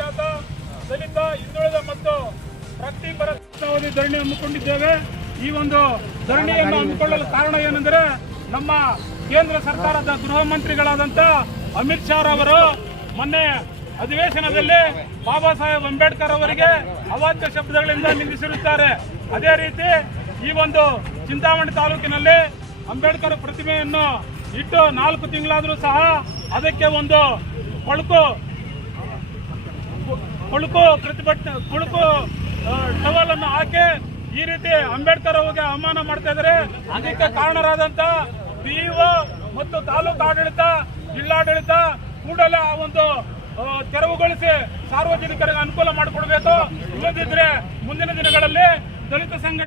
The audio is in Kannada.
ಅಲ್ಪಸಂಖ್ಯಾತ ದಲಿತ, ಹಿಂದುಳಿದ ಮತ್ತು ಅವಧಿ ಧರಣಿ ಹಮ್ಮಿಕೊಂಡಿದ್ದೇವೆ. ಈ ಒಂದು ಧರಣಿಯನ್ನು ಹಮ್ಮಿಕೊಳ್ಳಲು ಕಾರಣ ಏನೆಂದರೆ ನಮ್ಮ ಕೇಂದ್ರ ಸರ್ಕಾರದ ಗೃಹ ಮಂತ್ರಿಗಳಾದಂಥ ಅಮಿತ್ ಶಾ ರವರು ಮೊನ್ನೆ ಅಧಿವೇಶನದಲ್ಲಿ ಬಾಬಾ ಸಾಹೇಬ್ ಅಂಬೇಡ್ಕರ್ ಅವರಿಗೆ ಅವಾಚ್ಯ ಶಬ್ದಗಳಿಂದ ನಿಂದಿಸಿರುತ್ತಾರೆ. ಅದೇ ರೀತಿ ಈ ಒಂದು ಚಿಂತಾಮಣಿ ತಾಲೂಕಿನಲ್ಲಿ ಅಂಬೇಡ್ಕರ್ ಪ್ರತಿಮೆಯನ್ನು ಇಟ್ಟು ನಾಲ್ಕು ತಿಂಗಳಾದರೂ ಸಹ ಅದಕ್ಕೆ ಒಂದು ಕೊಳಕು ಕೊಳುಕು ಪ್ರತಿಭಟನೆ ಕುಳುಕು ಟವಲ್ ಅನ್ನು ಹಾಕಿ ಈ ರೀತಿ ಅಂಬೇಡ್ಕರ್ ಅವರಿಗೆ ಅವಮಾನ ಮಾಡ್ತಾ ಇದ್ದಾರೆ. ಅದಕ್ಕೆ ಕಾರಣರಾದಂತ ಬಿಇಒ ಮತ್ತು ತಾಲೂಕು ಆಡಳಿತ, ಜಿಲ್ಲಾಡಳಿತ ಕೂಡಲೇ ಆ ಒಂದು ತೆರವುಗೊಳಿಸಿ ಸಾರ್ವಜನಿಕರಿಗೆ ಅನುಕೂಲ ಮಾಡಿಕೊಡ್ಬೇಕು. ಇಲ್ಲದಿದ್ರೆ ಮುಂದಿನ ದಿನಗಳಲ್ಲಿ ದಲಿತ ಸಂಘಟನೆ